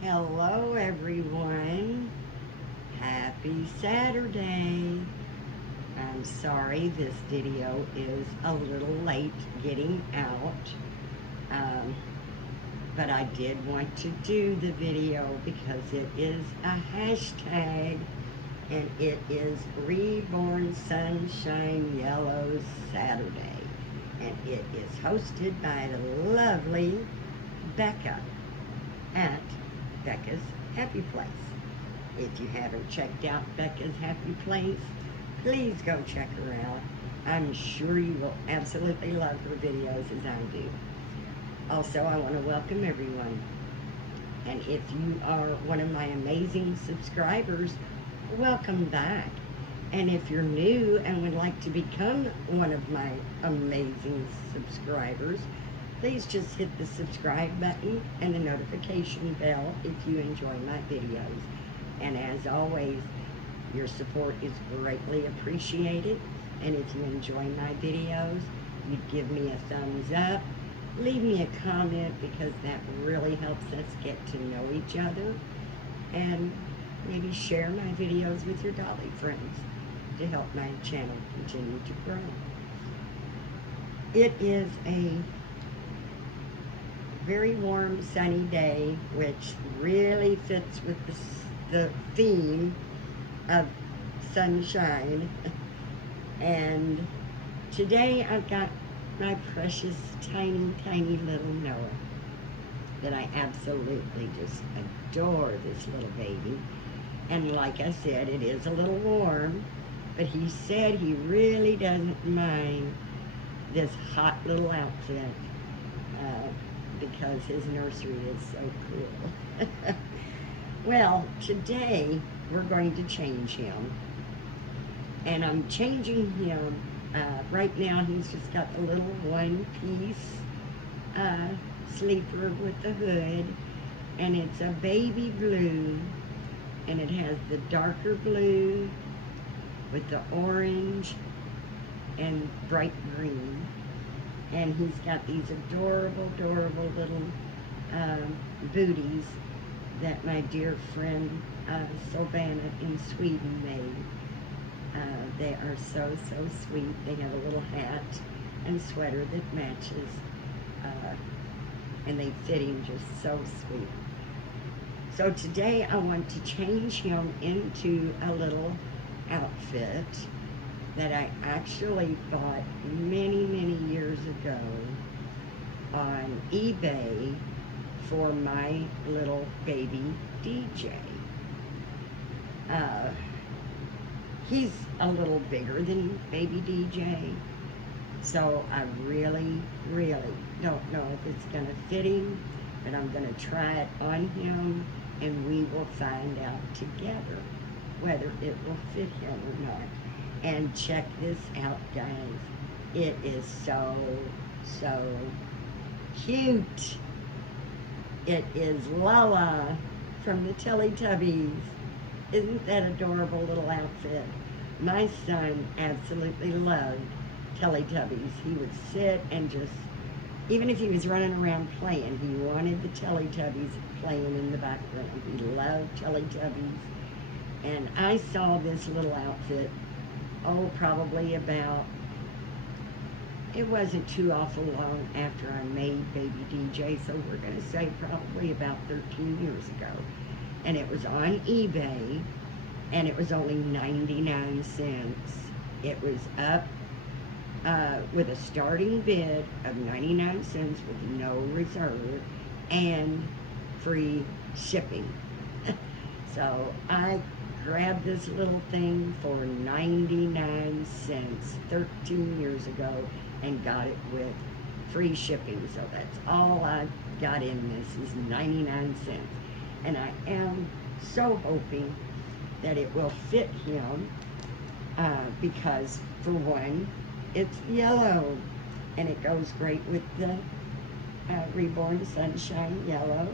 Hello, everyone. Happy Saturday. I'm sorry this video is a little late getting out, um, but I did want to do the video because it is a hashtag and it is Reborn Sunshine Yellow Saturday. And it is hosted by the lovely Becca at Becca's Happy Place. If you haven't checked out Becca's Happy Place, please go check her out. I'm sure you will absolutely love her videos as I do. Also, I want to welcome everyone. And if you are one of my amazing subscribers, welcome back. And if you're new and would like to become one of my amazing subscribers, please just hit the subscribe button and the notification bell if you enjoy my videos. And as always, your support is greatly appreciated. And if you enjoy my videos, you'd give me a thumbs up, leave me a comment because that really helps us get to know each other. And maybe share my videos with your dolly friends to help my channel continue to grow. It is a very warm, sunny day, which really fits with the theme of sunshine. And today I've got my precious, tiny, tiny little Noah that I absolutely just adore, this little baby. And like I said, it is a little warm, but he said he really doesn't mind this hot little outfit. Because his nursery is so cool. Well, today we're going to change him. And I'm changing him. Right now he's just got the little one-piece sleeper with the hood. And it's a baby blue. And it has the darker blue with the orange and bright green. And he's got these adorable, adorable little booties that my dear friend Sylvana in Sweden made. They are so, so sweet. They have a little hat and sweater that matches. And they fit him just so sweet. So today I want to change him into a little outfit that I actually bought many, many years ago on eBay for my little baby DJ. He's a little bigger than baby DJ, so I really, really don't know if it's gonna fit him, but I'm gonna try it on him and we will find out together whether it will fit him or not. And check this out, guys. It is so, so cute. It is Lala from the Teletubbies. Isn't that adorable little outfit? My son absolutely loved Teletubbies. He would sit and just, even if he was running around playing, he wanted the Teletubbies playing in the background. He loved Teletubbies. And I saw this little outfit probably about, it wasn't too awful long after I made Baby DJ, so we're going to say probably about 13 years ago. And it was on eBay, and it was only 99 cents. It was up with a starting bid of 99 cents with no reserve and free shipping. So I grabbed this little thing for 99 cents 13 years ago and got it with free shipping. So that's all I got in this is 99 cents. And I am so hoping that it will fit him because, for one, it's yellow and it goes great with the Reborn Sunshine Yellow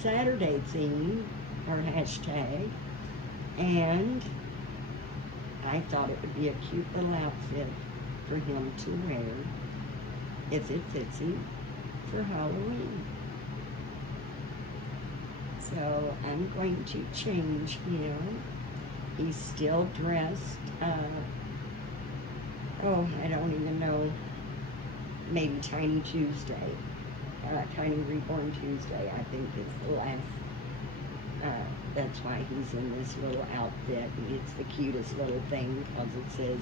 Saturday theme or hashtag. And I thought it would be a cute little outfit for him to wear if it fits him for Halloween. So I'm going to change him. He's still dressed, oh, I don't even know, maybe Tiny Tuesday. Tiny Reborn Tuesday, I think, is the last. That's why he's in this little outfit. And it's the cutest little thing because it says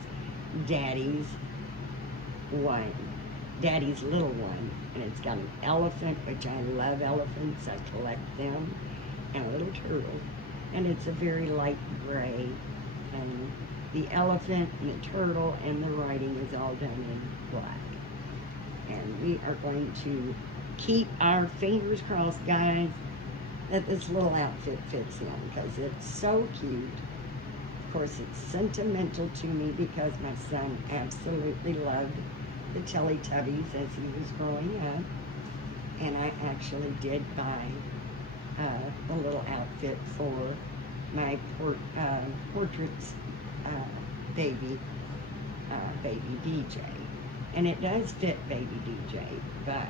Daddy's one. Daddy's little one. And it's got an elephant, which I love elephants. I collect them. And a little turtle. And it's a very light gray. And the elephant and the turtle and the writing is all done in black. And we are going to keep our fingers crossed, guys, that this little outfit fits him because it's so cute. Of course, it's sentimental to me because my son absolutely loved the Teletubbies as he was growing up. And I actually did buy a little outfit for my portraits baby DJ. And it does fit baby DJ, but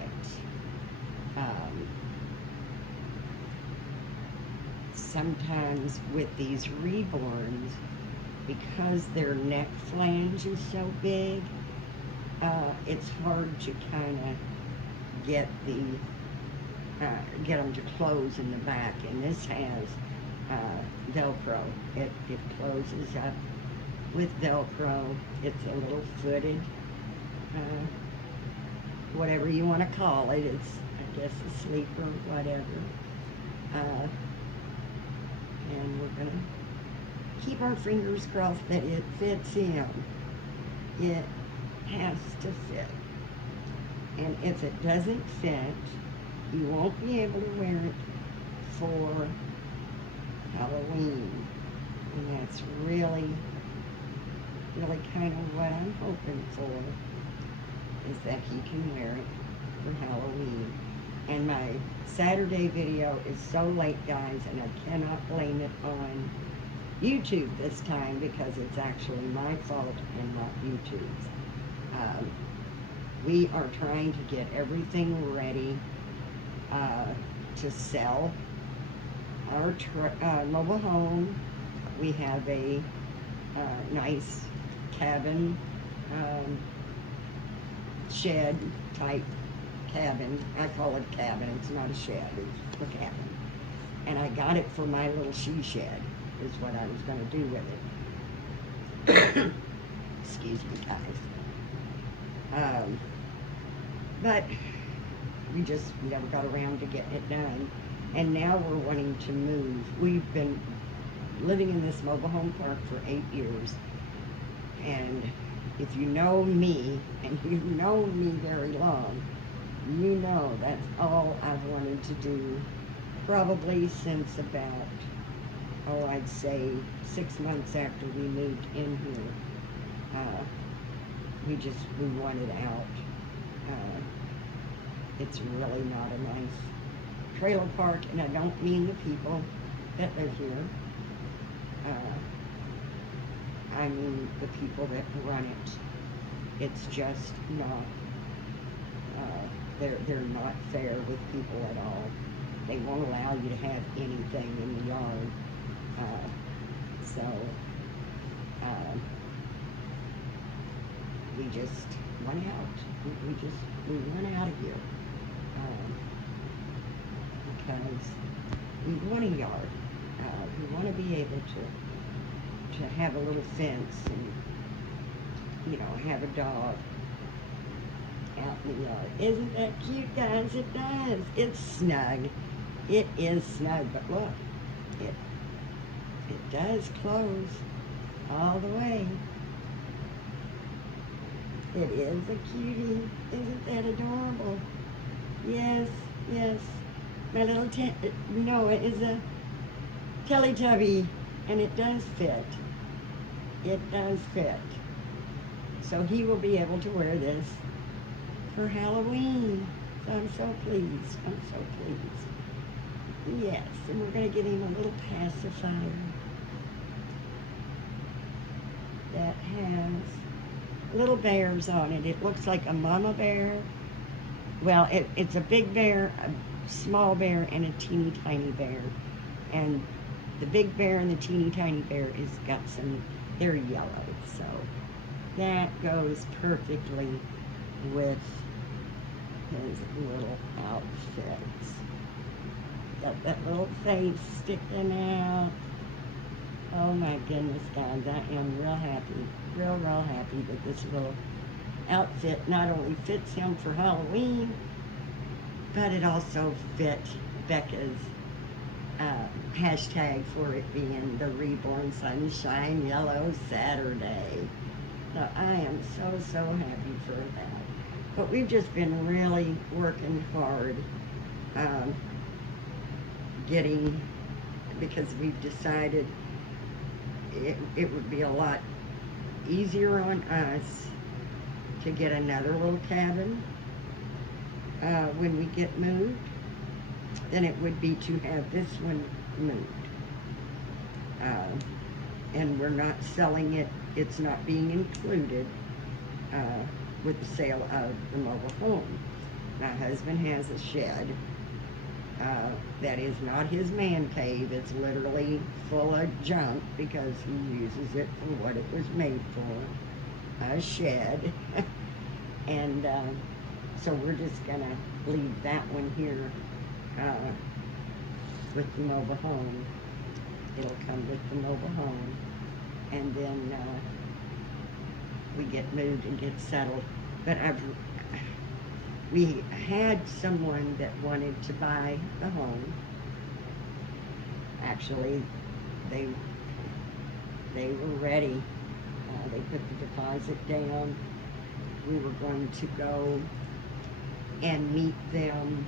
sometimes with these reborns, because their neck flange is so big, it's hard to kind of get them to close in the back. And this has Velcro. It closes up with Velcro. It's a little footed, whatever you want to call it. It's, I guess, a sleeper, whatever. And we're going to keep our fingers crossed that it fits him. It has to fit. And if it doesn't fit, you won't be able to wear it for Halloween. And that's really kind of what I'm hoping for, is that he can wear it for Halloween. And my Saturday video is so late, guys, and I cannot blame it on YouTube this time because it's actually my fault and not YouTube's. We are trying to get everything ready to sell our mobile home. We have a nice cabin, shed type cabin. I call it cabin. It's not a shed. It's a cabin. And I got it for my little she shed is what I was going to do with it. Excuse me, guys. But we just never got around to getting it done. And now we're wanting to move. We've been living in this mobile home park for 8 years. And if you know me, and you've known me very long, you know that's all I've wanted to do probably since about, I'd say 6 months after we moved in here. We wanted out. It's really not a nice trailer park, and I don't mean the people that live here. I mean the people that run it. It's just not, they're not fair with people at all. They won't allow you to have anything in the yard. We just want out. We want out of here. Because we want a yard. We want to be able to have a little fence and, have a dog out in the yard. Isn't that cute, guys? It does. It's snug. It is snug, but look, it does close all the way. It is a cutie. Isn't that adorable? Yes, yes. My little Noah is a Teletubby, and it does fit. It does fit. So he will be able to wear this for Halloween. So I'm so pleased. I'm so pleased. Yes, and we're going to get him a little pacifier that has little bears on it. It looks like a mama bear. Well, it's a big bear, small bear and a teeny tiny bear. And the big bear and the teeny tiny bear is got some, they're yellow. So that goes perfectly with his little outfit. Got that little face sticking out. Oh my goodness, guys, I am real happy, real happy that this little outfit not only fits him for Halloween, but it also fit Becca's hashtag for it being the Reborn Sunshine Yellow Saturday. So I am so happy for that. But we've just been really working hard getting, because we've decided it would be a lot easier on us to get another little cabin when we get moved than it would be to have this one moved. And we're not selling it, it's not being included with the sale of the mobile home. My husband has a shed that is not his man cave. It's literally full of junk because he uses it for what it was made for, a shed. And so we're just gonna leave that one here with the mobile home. It'll come with the mobile home, and then we get moved and get settled. But we had someone that wanted to buy the home. Actually, they were ready. They put the deposit down. We were going to go and meet them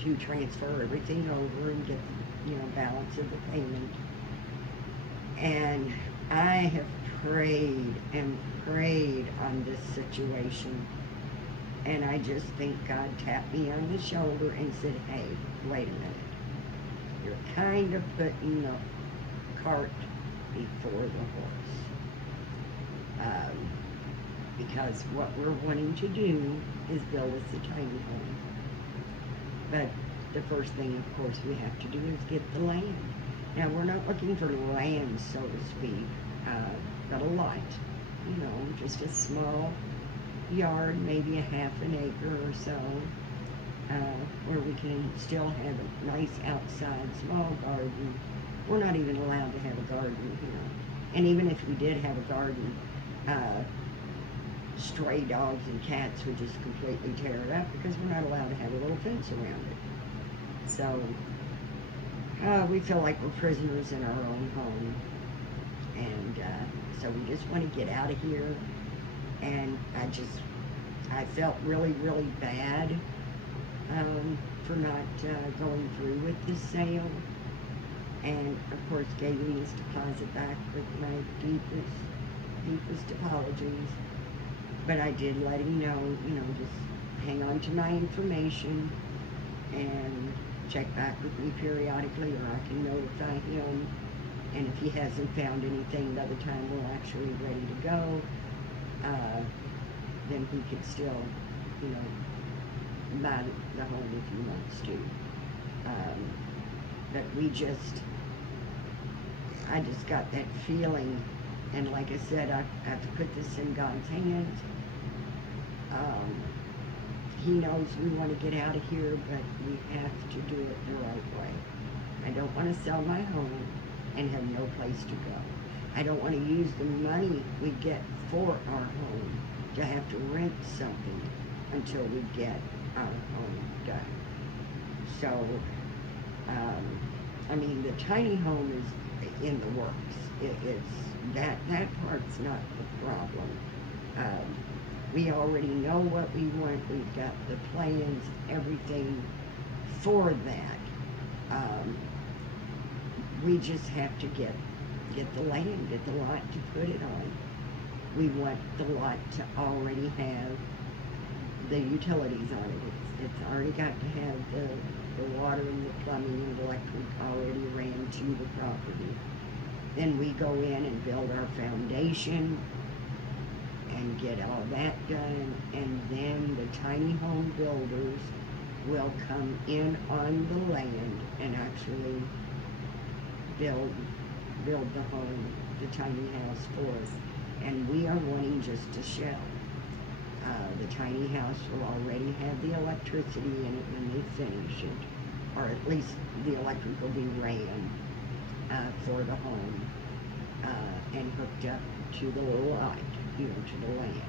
to transfer everything over and get the balance of the payment. And I have prayed and prayed on this situation. And I just think God tapped me on the shoulder and said, hey, wait a minute. You're kind of putting the cart before the horse. Because what we're wanting to do is build us a tiny home. But the first thing, of course, we have to do is get the land. Now, we're not looking for land, so to speak, but a lot. Just a small yard, maybe a half an acre or so, where we can still have a nice outside small garden. We're not even allowed to have a garden here. And even if we did have a garden, stray dogs and cats would just completely tear it up because we're not allowed to have a little fence around it. So we feel like we're prisoners in our own home. And so we just want to get out of here. And I felt really bad for not going through with this sale. And of course gave me his deposit back with my deepest apologies. But I did let him know, just hang on to my information and check back with me periodically, or I can notify him. And if he hasn't found anything by the time we're actually ready to go, then he could still, buy the home if he wants to. But I just got that feeling, and like I said, I've put this in God's hands. He knows we want to get out of here, but we have to do it the right way. I don't want to sell my home and have no place to go. I don't want to use the money we get for our home to have to rent something until we get our home done. So, the tiny home is in the works. That part's not the problem. We already know what we want. We've got the plans, everything for that. We just have to get the land, get the lot to put it on. We want the lot to already have the utilities on it. It's already got to have the water and the plumbing and the electric already ran to the property. Then we go in and build our foundation and get all that done, and then the tiny home builders will come in on the land and actually build the home, the tiny house for us. And we are wanting just a shell. The tiny house will already have the electricity in it when they finish it, or at least the electric will be ran for the home and hooked up to the little light, to the land.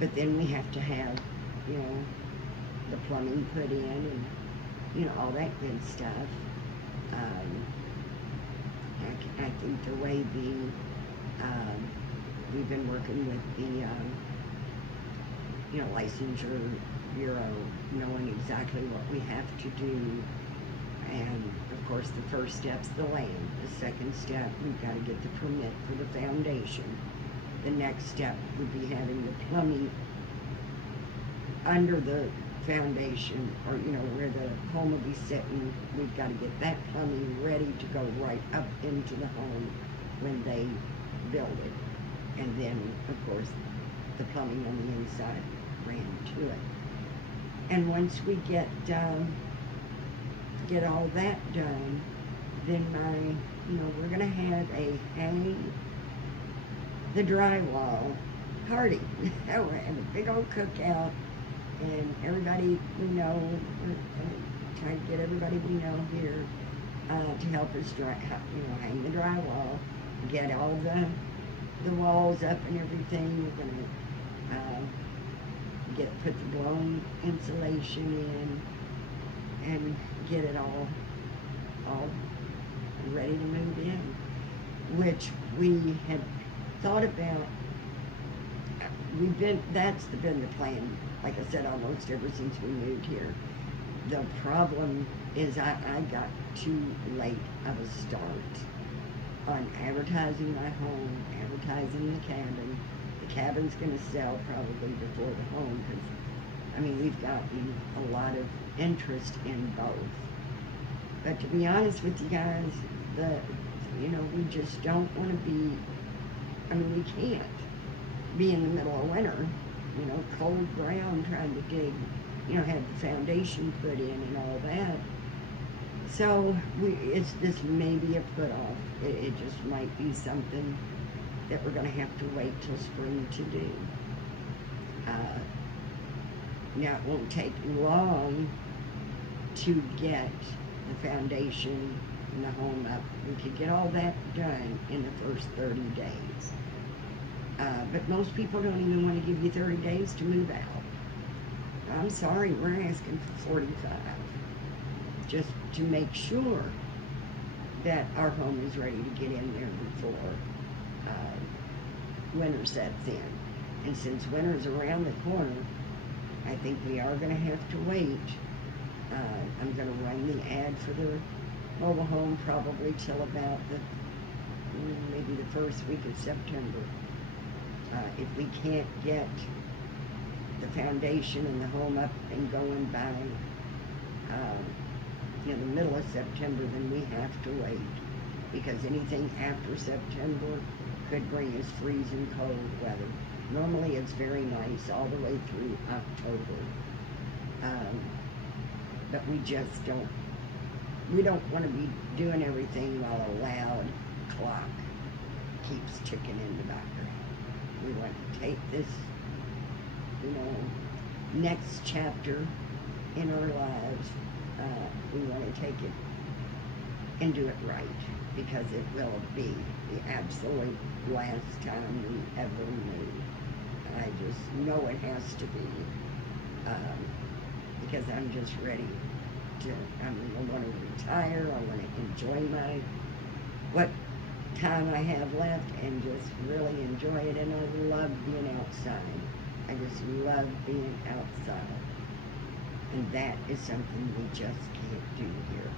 But then we have to have, the plumbing put in and, all that good stuff. I think the way we've been working with the, licensure bureau, knowing exactly what we have to do. And of course, the first step's the land. The second step, we've got to get the permit for the foundation. The next step would be having the plumbing under the foundation, or where the home will be sitting. We've got to get that plumbing ready to go right up into the home when they build it. And then, of course, the plumbing on the inside ran to it. And once we get all that done, then we're gonna have a hang the drywall party. We're having a big old cookout, and everybody we know, we're trying to get everybody we know here to help us hang the drywall, get all the walls up and everything. We're gonna put the blown insulation in and get it all ready to move in, which we had thought about. That's been the plan, like I said, almost ever since we moved here. The problem is I got too late of a start on advertising my home, advertising the cabin. The cabin's going to sell probably before the home, because we've gotten a lot of interest in both. But to be honest with you guys, we just don't want to be, we can't be in the middle of winter, cold ground, trying to dig, have the foundation put in and all that. So this may be a put off. It just might be something that we're going to have to wait till spring to do. Now, it won't take long to get the foundation and the home up. We could get all that done in the first 30 days. But most people don't even want to give you 30 days to move out. I'm sorry, we're asking for 45. Just to make sure that our home is ready to get in there before winter sets in. And since winter's around the corner, I think we are going to have to wait. I'm going to run the ad for the mobile home probably till about maybe the first week of September. If we can't get the foundation and the home up and going by the middle of September, then we have to wait, because anything after September could bring us freezing cold weather. Normally it's very nice all the way through October, but we don't want to be doing everything while a loud clock keeps ticking in the background. We want to take this, next chapter in our lives. We want to take it and do it right, because it will be the absolute last time we ever move. I just know it has to be, because I'm just ready to, I want to retire. I want to enjoy what time I have left and just really enjoy it. And I love being outside. I just love being outside. And that is something we just can't do here,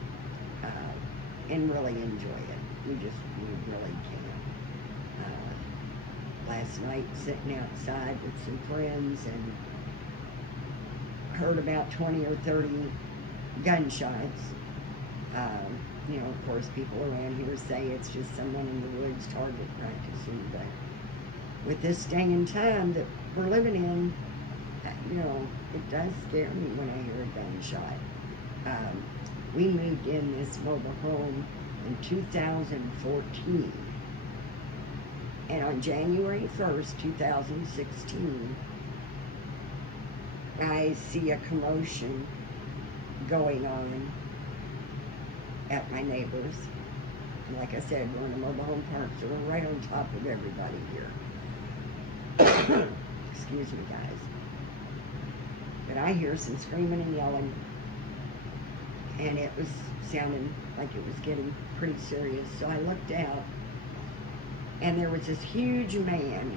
and really enjoy it. We really can't. Last night, sitting outside with some friends, and heard about 20 or 30 gunshots. Of course, people around here say it's just someone in the woods target practicing, but with this day and time that we're living in, it does scare me when I hear a gunshot. We moved in this mobile home in 2014. And on January 1st, 2016, I see a commotion going on at my neighbor's. Like I said, we're in a mobile home park, so we're right on top of everybody here. Excuse me, guys. But I hear some screaming and yelling, and it was sounding like it was getting pretty serious. So I looked out, and there was this huge man,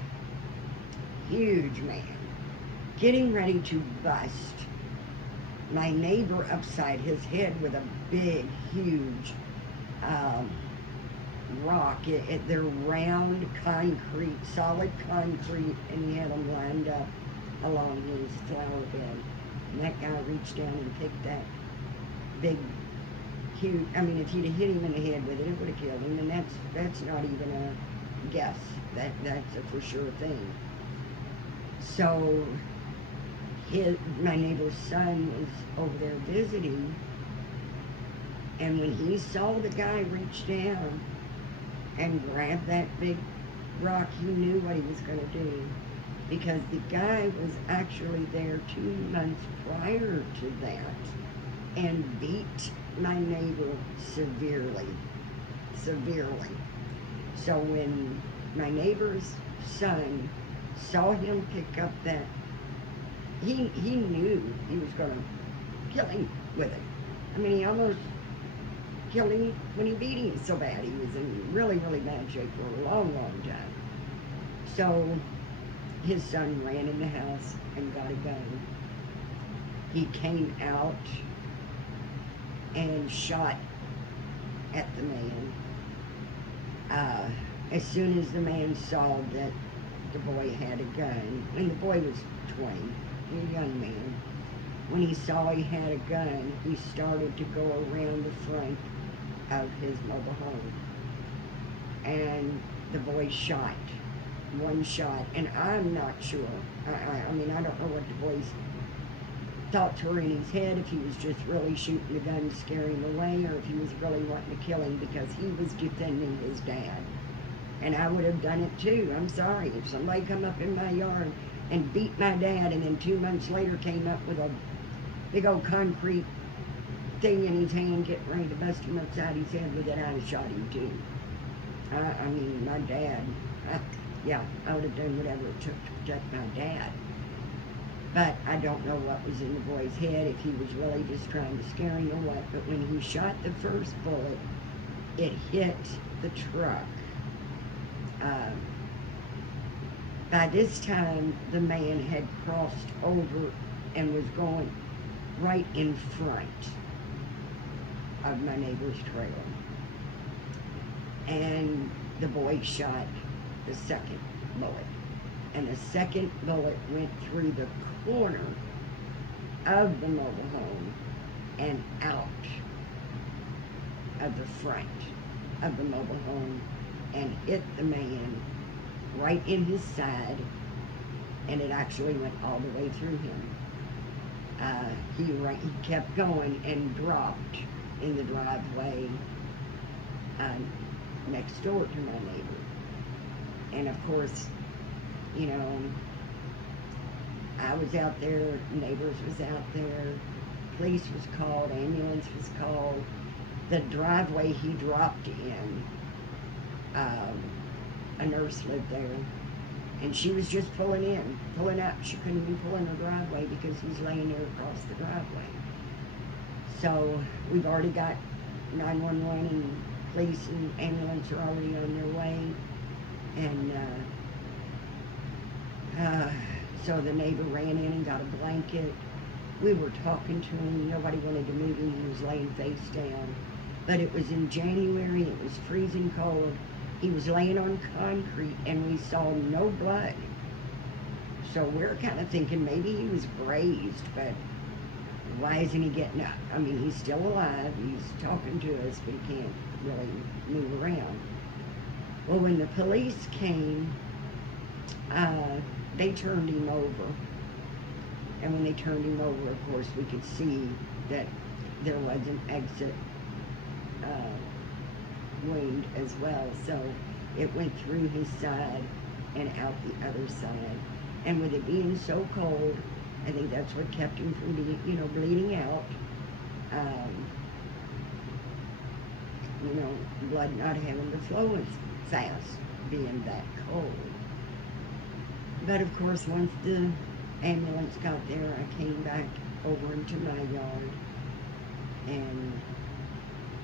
getting ready to bust my neighbor upside his head with a big, huge rock. They're round concrete, solid concrete, and he had them lined up along his flower bed. And that guy reached down and picked that big, huge, if he'd have hit him in the head with it, it would have killed him. And that's not even a guess. That's a for sure thing. So my neighbor's son was over there visiting, and when he saw the guy reach down and grab that big rock, he knew what he was going to do, because the guy was actually there 2 months prior to that and beat my neighbor severely. So when my neighbor's son saw him pick up that, he knew he was going to kill him with it. He almost killed him when he beat him so bad. He was in really, really bad shape for a long, long time. So his son ran in the house and got a gun. He came out and shot at the man. As soon as the man saw that the boy had a gun, and the boy was 20, a young man, when he saw he had a gun, he started to go around the front of his mobile home. And the boy shot, one shot, and I'm not sure. I don't know what the boy's thoughts were in his head, if he was just really shooting the gun to scare him away, or if he was really wanting to kill him because he was defending his dad. And I would have done it too. I'm sorry. If somebody come up in my yard and beat my dad, and then 2 months later came up with a big old concrete thing in his hand, getting ready to bust him upside his head with it, I'd have shot him too. My dad, I would have done whatever it took to protect my dad. But I don't know what was in the boy's head, if he was really just trying to scare him or what. But when he shot the first bullet, it hit the truck. By this time, the man had crossed over and was going right in front of my neighbor's trailer. And the boy shot the second bullet. And the second bullet went through the corner of the mobile home and out of the front of the mobile home and hit the man right in his side, and it actually went all the way through him. He kept going and dropped in the driveway next door to my neighbor. And of course, I was out there, neighbors was out there, police was called, ambulance was called. The driveway he dropped in, a nurse lived there, and she was just pulling up. She couldn't even pull in her driveway because he's laying there across the driveway. So we've already got 911, and police and ambulance are already on their way. And so the neighbor ran in and got a blanket. We were talking to him. Nobody wanted to move him. He was laying face down. But it was in January. It was freezing cold. He was laying on concrete, and we saw no blood. So we're kind of thinking maybe he was grazed, but why isn't he getting up? He's still alive. He's talking to us, but he can't really move around. Well, when the police came, they turned him over, And when they turned him over, of course, we could see that there was an exit wound as well. So it went through his side and out the other side. And with it being so cold, I think that's what kept him from bleeding out. Blood not having to flow as fast, being that cold. But of course, once the ambulance got there, I came back over into my yard, and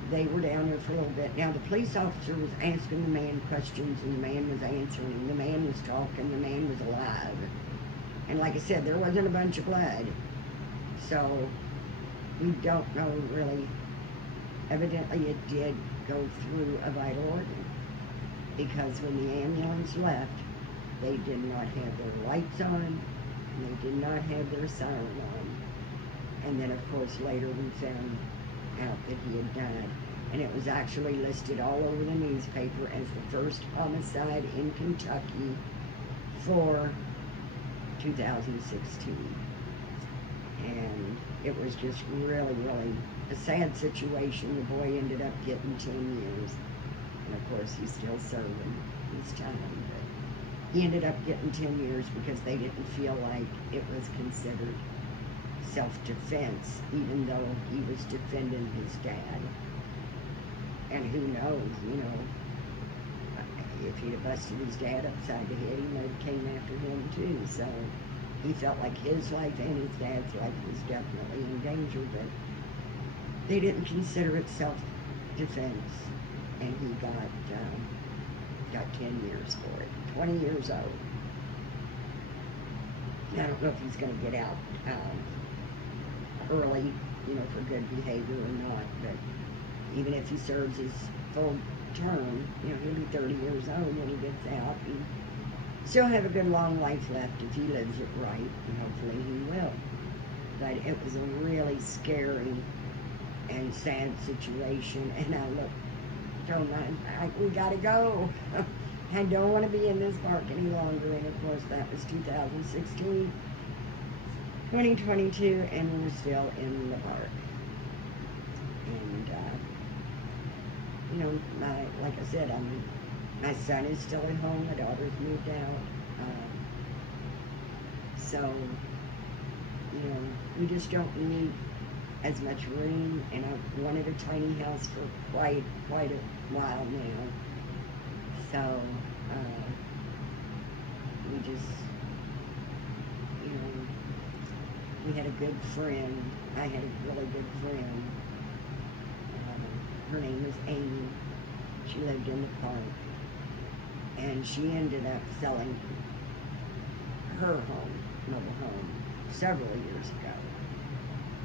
they were down there for a little bit. Now, the police officer was asking the man questions, and the man was answering. The man was talking. The man was alive. And like I said, there wasn't a bunch of blood. So, we don't know really. Evidently, it did go through a vital organ. Because when the ambulance left, they did not have their lights on, and they did not have their siren on. And then, of course, later we found out that he had died. And it was actually listed all over the newspaper as the first homicide in Kentucky for 2016. And it was just really, really a sad situation. The boy ended up getting 10 years. And of course, he's still serving his time. But he ended up getting 10 years because they didn't feel like it was considered self-defense, even though he was defending his dad. And who knows, if he'd have busted his dad upside the head, he might have came after him too. So he felt like his life and his dad's life was definitely in danger, but they didn't consider it self-defense, and he got 10 years for it, 20 years old. I don't know if he's going to get out early, for good behavior or not, but even if he serves his full term, he'll be 30 years old when he gets out, and still have a good long life left if he lives it right, and hopefully he will. But it was a really scary and sad situation, and we gotta go. I don't want to be in this park any longer, and of course that was 2016, 2022, and we're still in the park. And, like I said, my son is still at home, my daughter's moved out, so, we just don't need as much room, and I've wanted a tiny house for quite a while now. So, we just, we had a good friend. I had a really good friend. Her name was Amy. She lived in the park. And she ended up selling her home, mobile home, several years ago,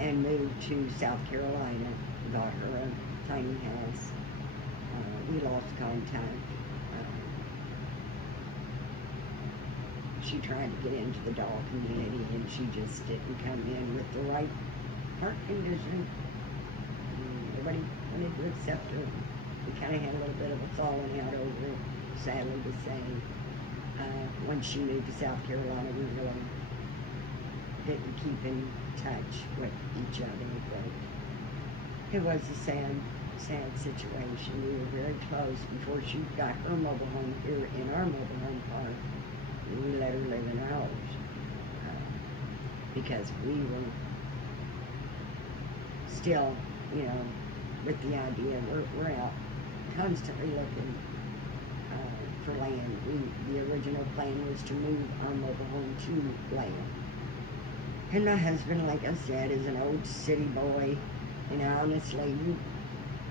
and moved to South Carolina, got her a tiny house. We lost contact. She tried to get into the dog community, and she just didn't come in with the right heart condition. Nobody wanted to accept her. We kind of had a little bit of a falling out over it, sadly to say. Once she moved to South Carolina, we really didn't keep in touch with each other, but it was a sad situation. We were very close before she got her mobile home here in our mobile home park. We let her live in ours because we were still, with the idea we're out constantly looking for land. The original plan was to move our mobile home to land. And my husband, like I said, is an old city boy. Honestly, we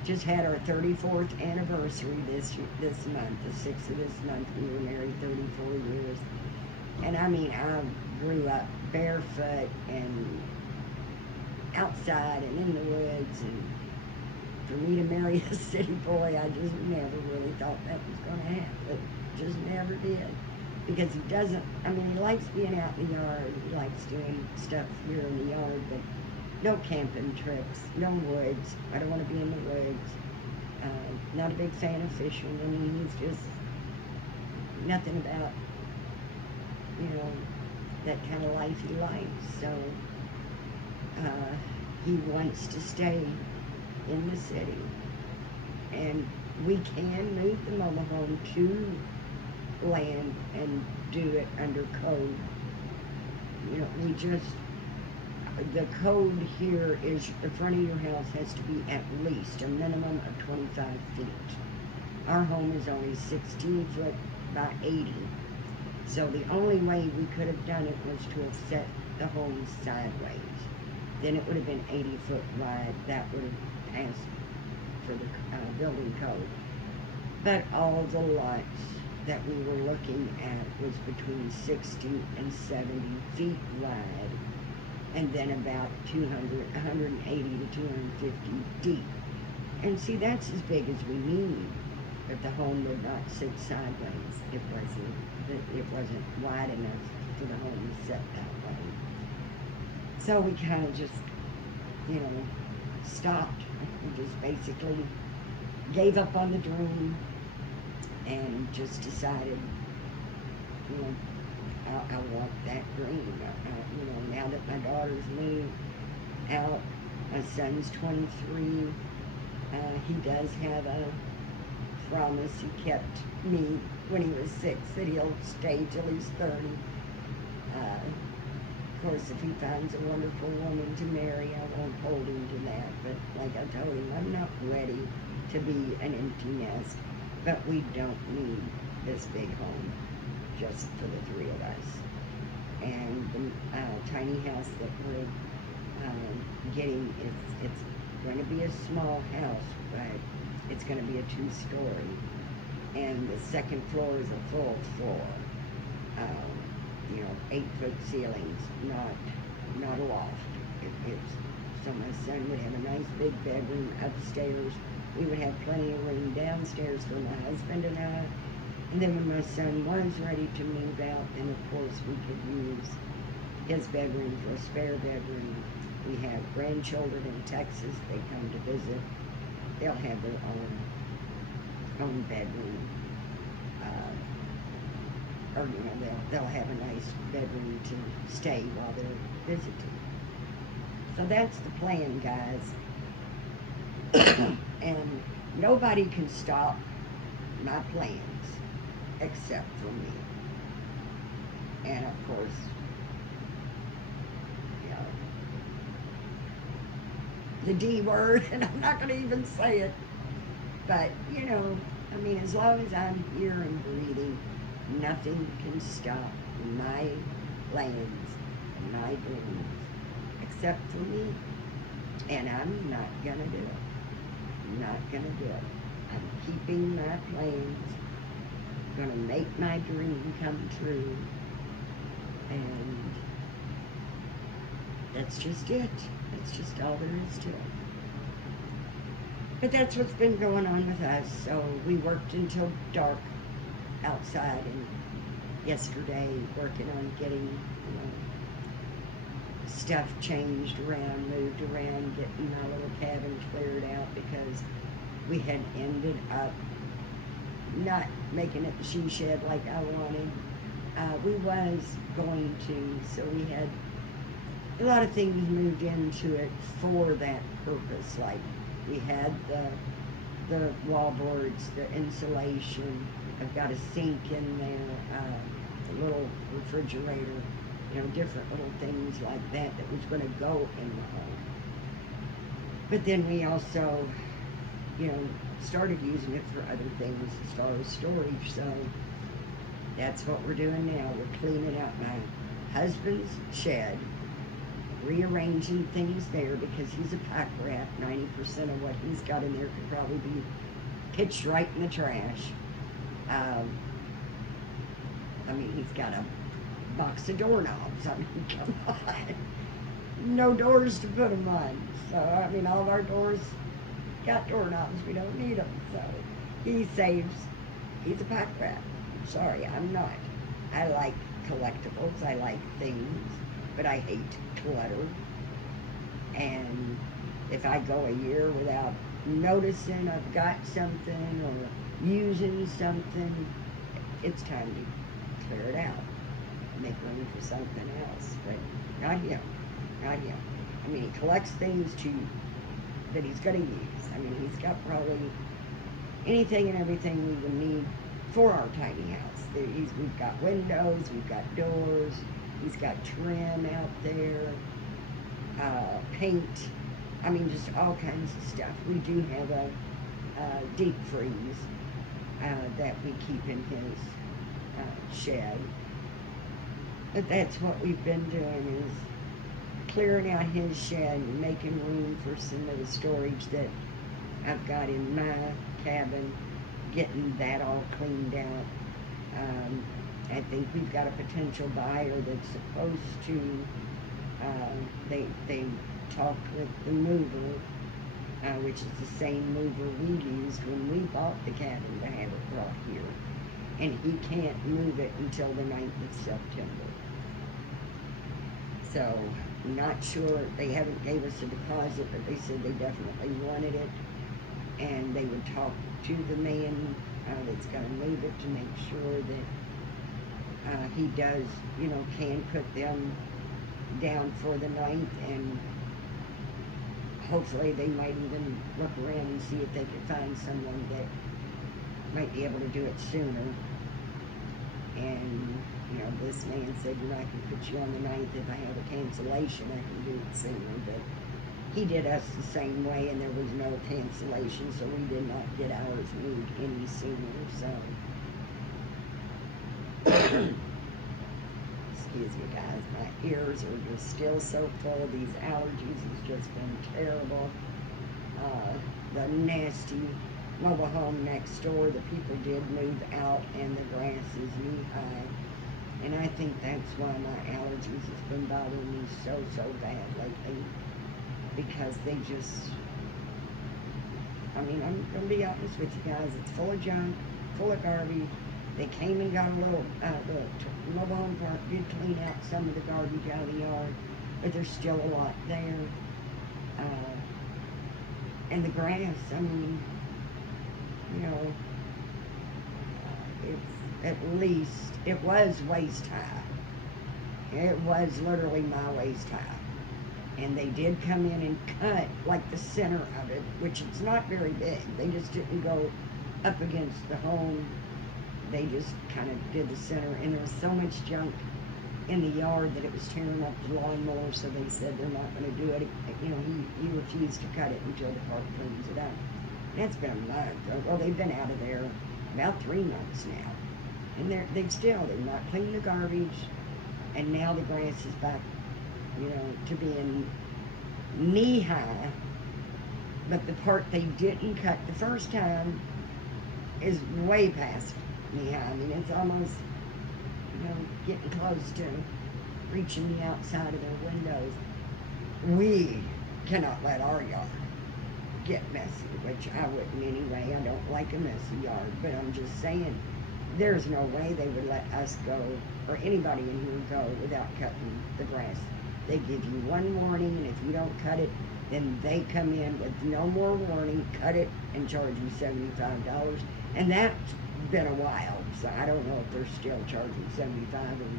just had our 34th anniversary this month, the 6th of this month. We were married 34 years. And I grew up barefoot and outside and in the woods, and for me to marry a city boy, I just never really thought that was going to happen. Just never did. Because he doesn't, he likes being out in the yard, he likes doing stuff here in the yard, but no camping trips, no woods. I don't want to be in the woods. Not a big fan of fishing. He's just nothing about, that kind of life he likes. So he wants to stay in the city. And we can move the mobile home to land and do it under code. You know, the code here is the front of your house has to be at least a minimum of 25 feet. Our home is only 16 foot by 80. So the only way we could have done it was to have set the home sideways. Then it would have been 80 foot wide. That would have passed for the building code. But all the lots that we were looking at was between 60 and 70 feet wide, and then about 180 to 250 deep. And see, that's as big as we need. But the home would not sit sideways. It wasn't wide enough for the home to sit that way. So we kind of just, stopped. We just basically gave up on the dream and just decided, I want that dream. Now that my daughter's moved out, my son's 23. He does have a promise he kept me when he was 6 that he'll stay till he's 30. Of course, if he finds a wonderful woman to marry, I won't hold him to that. But like I told him, I'm not ready to be an empty nest. But we don't need this big home just for the 3 of us. And the tiny house that we're getting, it's going to be a small house, but it's going to be a 2-story. And the second floor is a full floor. 8-foot ceilings, not a loft. So my son would have a nice big bedroom upstairs. We would have plenty of room downstairs for my husband and I. And then when my son was ready to move out, then of course we could use his bedroom for a spare bedroom. We have grandchildren in Texas. They come to visit. They'll have their own bedroom. They'll have a nice bedroom to stay while they're visiting. So that's the plan, guys. And nobody can stop my plans except for me. And of course, the D word, and I'm not going to even say it. But, as long as I'm here and breathing, nothing can stop my plans and my dreams except for me. And I'm not going to do it. I'm not going to do it. I'm keeping my plans, going to make my dream come true. And that's just it. That's just all there is to it. But that's what's been going on with us. So we worked until dark outside, and yesterday working on getting stuff changed around, moved around, getting my little cabin cleared out because we had ended up not making it the she shed like I wanted. We was going to, so we had a lot of things moved into it for that purpose. Like we had the wall boards, the insulation. I've got a sink in there, a little refrigerator, different little things like that was going to go in the home. But then we also, started using it for other things as far as storage. So that's what we're doing now. We're cleaning out my husband's shed, rearranging things there because he's a pack rat. 90% of what he's got in there could probably be pitched right in the trash. He's got a box of doorknobs. Come on. No doors to put them on. So, all of our doors got doorknobs. We don't need them. So, he saves. He's a pack rat. Sorry, I'm not. I like collectibles. I like things. But I hate clutter. And if I go a year without noticing I've got something or using something, it's time to clear it out. make room for something else. But not him, not him. I mean, he collects things that he's going to use. I mean, he's got probably anything and everything we would need for our tiny house. We've got windows, we've got doors, he's got trim out there, paint. I mean, just all kinds of stuff. We do have a deep freeze that we keep in his shed. But that's what we've been doing, is clearing out his shed and making room for some of the storage that I've got in my cabin, getting that all cleaned out. I think we've got a potential buyer that's supposed to, they talked with the mover, which is the same mover we used when we bought the cabin to have it brought here. And he can't move it until the 9th of September. So, I'm not sure, they haven't gave us a deposit, but they said they definitely wanted it. And they would talk to the man that's going to move it to make sure that he does, can put them down for the 9th, and hopefully they might even look around and see if they could find someone that might be able to do it sooner. And, this man said, I can put you on the 9th. If I have a cancellation, I can do it sooner. But he did us the same way, and there was no cancellation, so we did not get ours moved any sooner. So, excuse me, guys, my ears are just still so full. These allergies has just been terrible. The nasty mobile home next door, the people did move out, and the grass is knee-high. And I think that's why my allergies has been bothering me so bad lately. Because they just, I'm going to be honest with you guys, it's full of junk, full of garbage. They came and got a little, the mobile home park did clean out some of the garbage out of the yard, but there's still a lot there. And the grass, I mean, it's at least, it was waist high. It was literally my waist high. And they did come in and cut like the center of it, which it's not very big. They just didn't go up against the home. They just kind of did the center, and there was so much junk in the yard that it was tearing up the lawnmower, so they said they're not going to do it. He refused to cut it until the park cleans it up. And it's been a month. Well, they've been out of there about 3 months now. And they've not cleaned the garbage, and now the grass is back, to being knee-high. But the part they didn't cut the first time is way past knee-high. I mean, it's almost, getting close to reaching the outside of their windows. We cannot let our yard get messy, which I wouldn't anyway. I don't like a messy yard, but I'm just saying, there's no way they would let us go, or anybody in here go, without cutting the grass. They give you one warning, and if you don't cut it, then they come in with no more warning, cut it, and charge you $75. And that's been a while, so I don't know if they're still charging $75 or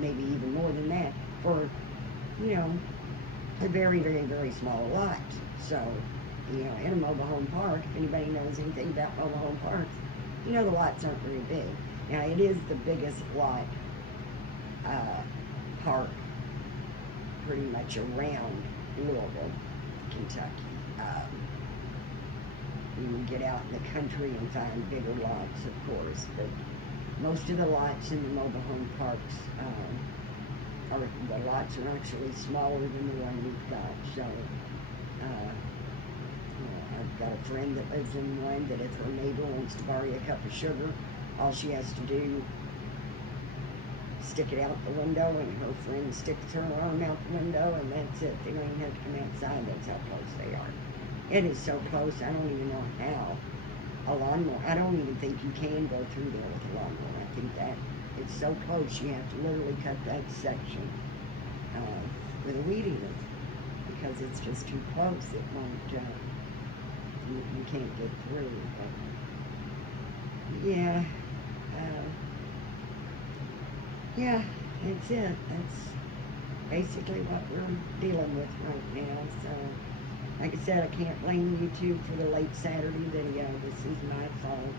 maybe even more than that for, a very, very, very small lot. So, in a mobile home park, if anybody knows anything about mobile home parks, the lots aren't very big. Now, it is the biggest lot park pretty much around Louisville, Kentucky. You can get out in the country and find bigger lots, of course, but most of the lots in the mobile home parks the lots are actually smaller than the one we've got. So, I've got a friend that lives in one that if her neighbor wants to borrow a cup of sugar, all she has to do, stick it out the window, and her friend sticks her arm out the window, and that's it. They don't even have to come outside. That's how close they are. It is so close, I don't even know how. A lawnmower, I don't even think you can go through there with a lawnmower. I think that it's so close, you have to literally cut that section with a weed eater, because it's just too close. It won't, you can't get through. But yeah, that's it. That's basically what we're dealing with right now. So, like I said, I can't blame YouTube for the late Saturday video. This is my fault.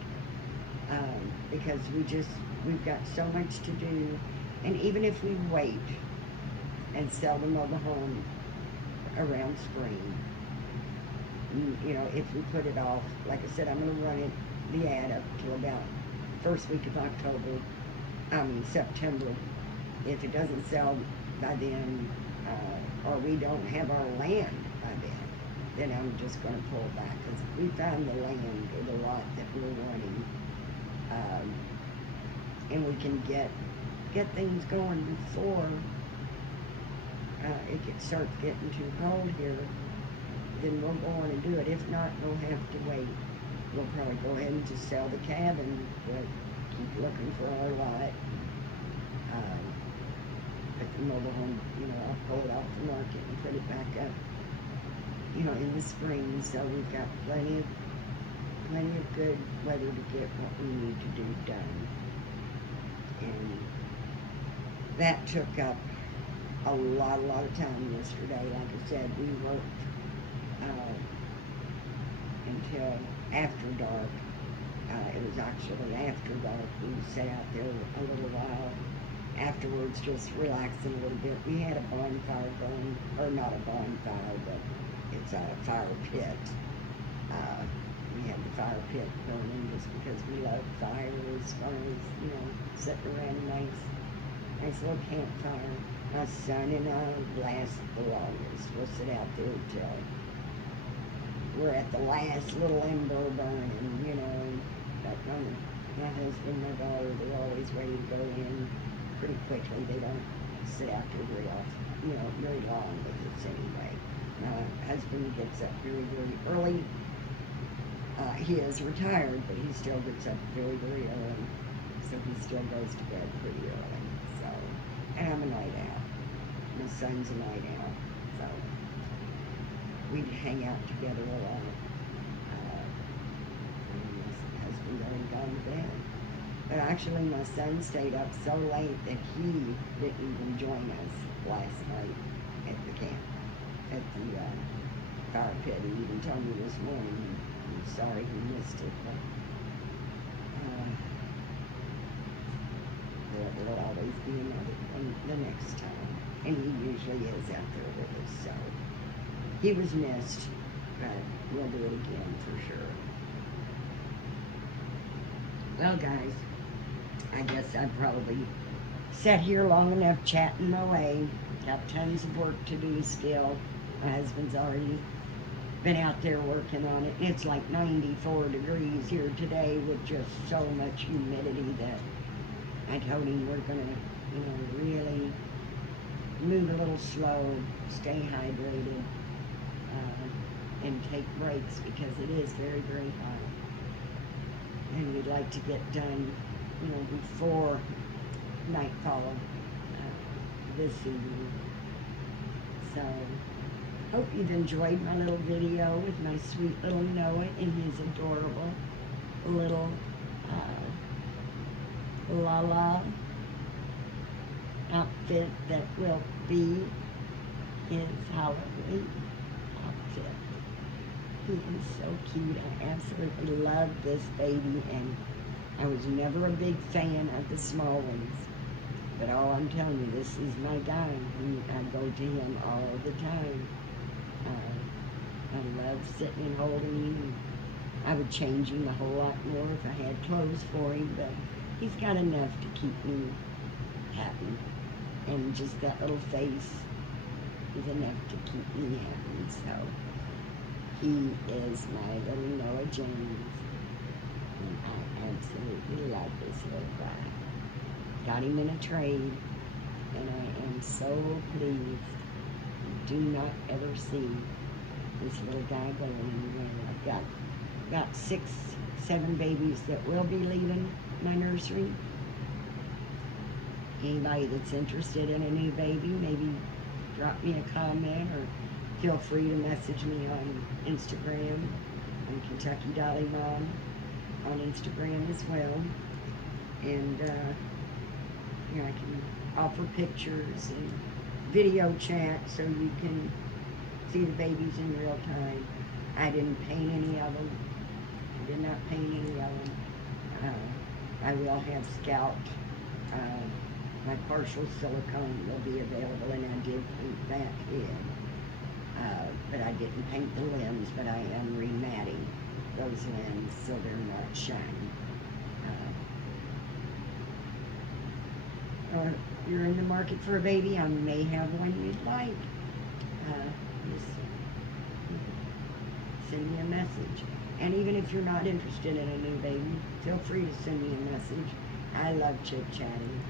Because we've got so much to do. And even if we wait and sell the mobile home around spring, you know, if we put it off, like I said, I'm going to run it, the ad up to about first week of September. If it doesn't sell by then, or we don't have our land by then I'm just going to pull back. Because if we found the land or the lot that we're wanting, and we can get things going before starts getting too cold here, then we'll go on and do it. If not, we'll have to wait. We'll probably go ahead and just sell the cabin, but keep looking for our lot. But the mobile home, you know, I'll pull it off the market and put it back up, you know, in the spring. So we've got plenty of good weather to get what we need to do done. And that took up a lot of time yesterday. Like I said, we worked until after dark. It was actually after dark. We sat out there a little while. Afterwards, just relaxing a little bit. We had a bonfire going, or not a bonfire, but it's a fire pit. We had the fire pit burning just because we love fire as far as, you know, sitting around a nice little campfire. My son and I last the longest. We'll sit out there till we're at the last little ember burning, you know. But my husband, my daughter, they're always ready to go in pretty quickly. They don't sit out there very often, you know, very long with us anyway. My husband gets up very early. He is retired, but he still gets up very early. So he still goes to bed pretty early. So, and I'm a night owl. My son's a night owl. So, we'd hang out together a lot. And my husband's already gone to bed. But actually, my son stayed up so late that he didn't even join us last night at the camp, at the fire pit. He even told me this morning he's sorry he missed it, but there will always be another one the next time. And he usually is out there with us, so he was missed, but we'll do it again for sure. Well, guys, I guess I've probably sat here long enough chatting my way. Got tons of work to do still. My husband's already been out there working on it. It's like 94 degrees here today with just so much humidity that I told him we're gonna, you know, really move a little slow, stay hydrated, and take breaks because it is very hot. And we'd like to get done, you know, before nightfall this evening. So, hope you've enjoyed my little video with my sweet little Noah in his adorable little Lala outfit that will be his Halloween outfit. He is so cute. I absolutely love this baby, and I was never a big fan of the small ones. But all I'm telling you, this is my guy. I go to him all the time. I love sitting and holding him. I would change him a whole lot more if I had clothes for him, but he's got enough to keep me happy. And just that little face is enough to keep me happy. So he is my little Noah James. And I absolutely love this little guy. Got him in a trade, and I am so pleased. You do not ever see this little guy going anywhere. I've got 6, 7 babies that will be leaving my nursery. Anybody that's interested in a new baby, maybe drop me a comment or feel free to message me on Instagram. I'm Kentucky Dolly Mom on Instagram as well. And I can offer pictures and video chat so you can see the babies in real time. I didn't paint any of them. I did not paint any of them. I will have scalped. My partial silicone will be available, and I did paint that head. But I didn't paint the limbs, but I am rematting those limbs so they're not shiny. Or you're in the market for a baby, I may have one you'd like. Just send me a message. And even if you're not interested in a new baby, feel free to send me a message. I love chit-chatting.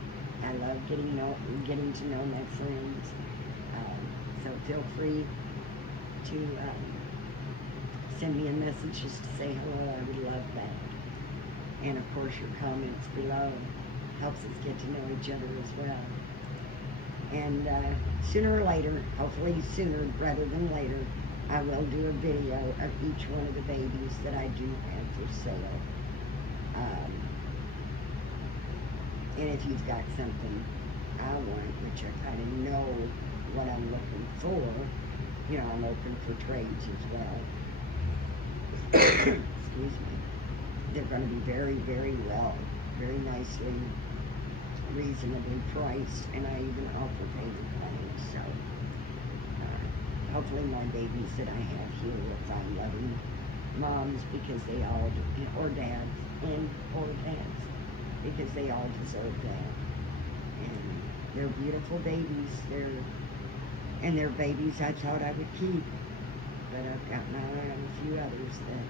I love getting to know my friends. So feel free to send me a message just to say hello. I would love that. And of course, your comments below helps us get to know each other as well. And sooner or later, hopefully sooner rather than later, I will do a video of each one of the babies that I do have for sale. And if you've got something I want, which I kind of know what I'm looking for, you know, I'm open for trades as well. Excuse me. They're going to be very, very well, very nicely, reasonably priced, and I even offer payment plans. So hopefully my babies that I have here will find loving moms, because they all, or dads, because they all deserve that. And they're beautiful babies. They're babies I thought I would keep, but I've got my eye on a few others that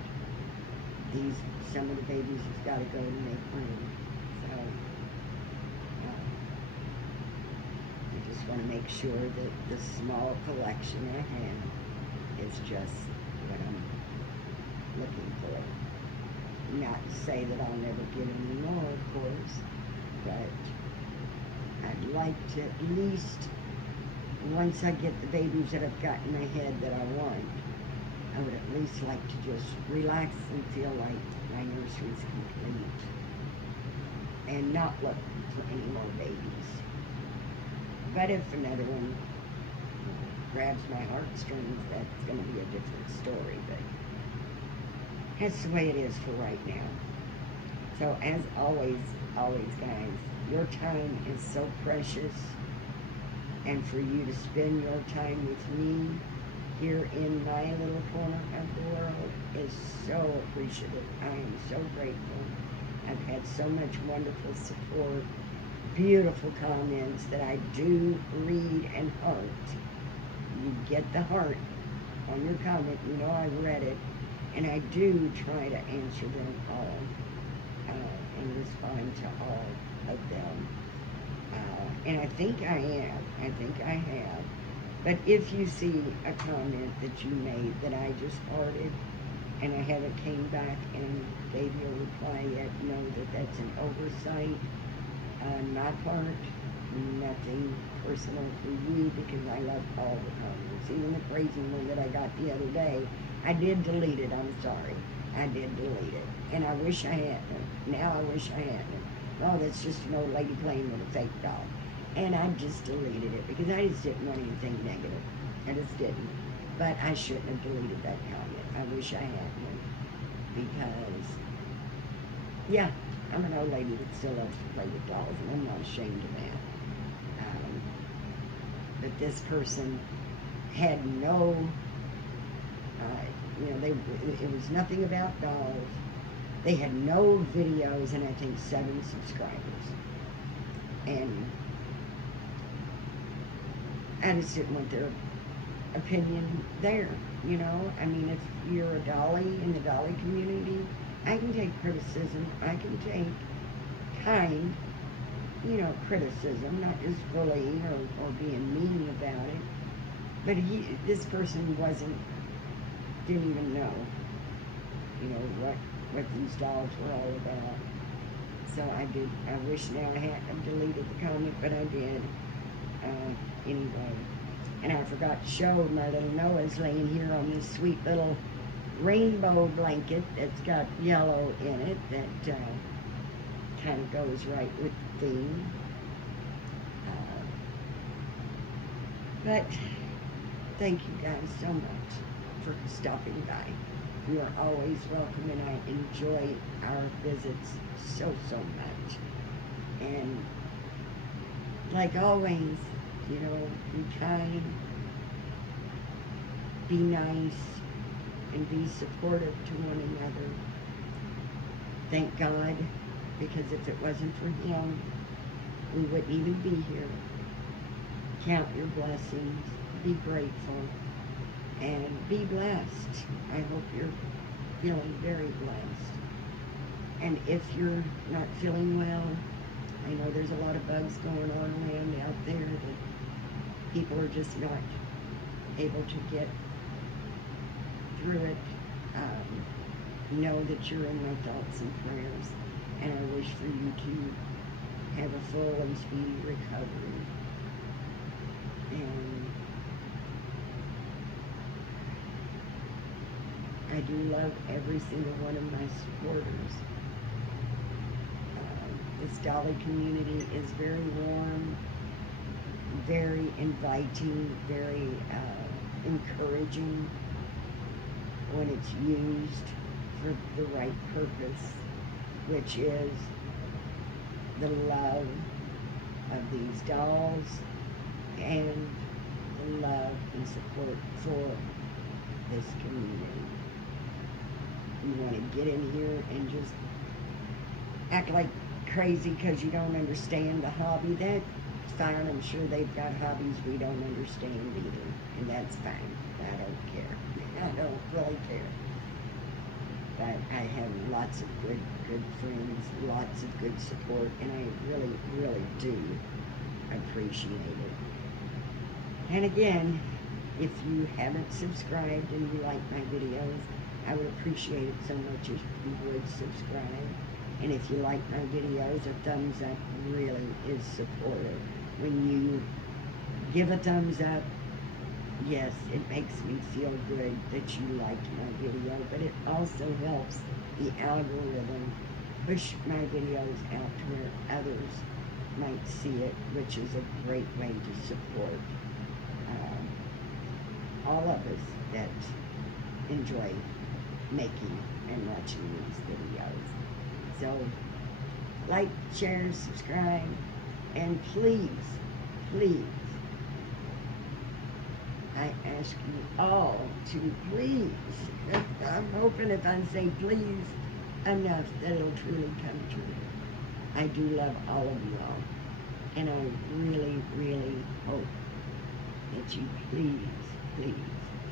some of the babies has got to go to make room. So I just want to make sure that the small collection I have is just what I'm looking for. Not to say that I'll never get any more, of course, but I'd like to at least, once I get the babies that I've got in my head that I want, I would at least like to just relax and feel like my nursery is complete and not look for any more babies. But if another one grabs my heartstrings, that's going to be a different story, but that's the way it is for right now. So as always, guys, your time is so precious, and for you to spend your time with me here in my little corner of the world is so appreciative. I am so grateful. I've had so much wonderful support, beautiful comments that I do read and heart. You get the heart on your comment, you know I read it, and I do try to answer them all and respond to all of them. And I think I have. But if you see a comment that you made that I just hearted and I haven't came back and gave you a reply yet, know that that's an oversight on my part. Nothing personal for you, because I love all the comments. Even the crazy one that I got the other day, I did delete it. I'm sorry. I did delete it. And I wish I hadn't. Now I wish I hadn't. Oh, that's just an old lady playing with a fake doll. And I just deleted it because I just didn't want anything negative. I just didn't. But I shouldn't have deleted that comment. I wish I hadn't. Because, yeah, I'm an old lady that still loves to play with dolls, and I'm not ashamed of that. But this person had no, it was nothing about dolls. They had no videos, and I think 7 subscribers. And I just didn't want their opinion there, you know? I mean, if you're a dolly in the dolly community, I can take criticism. I can take kind, criticism, not just bullying or being mean about it. But this person didn't even know, what these dolls were all about. So I wish now I hadn't deleted the comment, but I did. Anyway, and I forgot to show my little Noah's laying here on this sweet little rainbow blanket that's got yellow in it that kind of goes right with the theme. But thank you guys so much for stopping by. You are always welcome, and I enjoy our visits so, so much. And like always, be kind, be nice, and be supportive to one another. Thank God, because if it wasn't for Him, we wouldn't even be here. Count your blessings, be grateful, and be blessed. I hope you're feeling very blessed. And if you're not feeling well, I know there's a lot of bugs going on around out there that people are just not able to get through it. Know that you're in my thoughts and prayers, and I wish for you to have a full and speedy recovery. And I do love every single one of my supporters. This Dolly community is very warm, very inviting, very encouraging when it's used for the right purpose, which is the love of these dolls and the love and support for this community. You want to get in here and just act like crazy because you don't understand the hobby. That's fine. I'm sure they've got hobbies we don't understand either, and that's fine. I don't care. I don't really care. But I have lots of good friends, lots of good support, and I really, really do appreciate it. And again, if you haven't subscribed and you like my videos, I would appreciate it so much if you would subscribe. And if you like my videos, a thumbs up really is supportive. When you give a thumbs up, yes, it makes me feel good that you liked my video, but it also helps the algorithm push my videos out to where others might see it, which is a great way to support all of us that enjoy making and watching these videos. So, like, share, subscribe, and please, I ask you all to please, I'm hoping if I say please enough that it'll truly come true. I do love all of you all, and I really, really hope that you please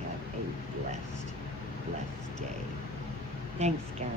have a blessed day. Thanks, guys.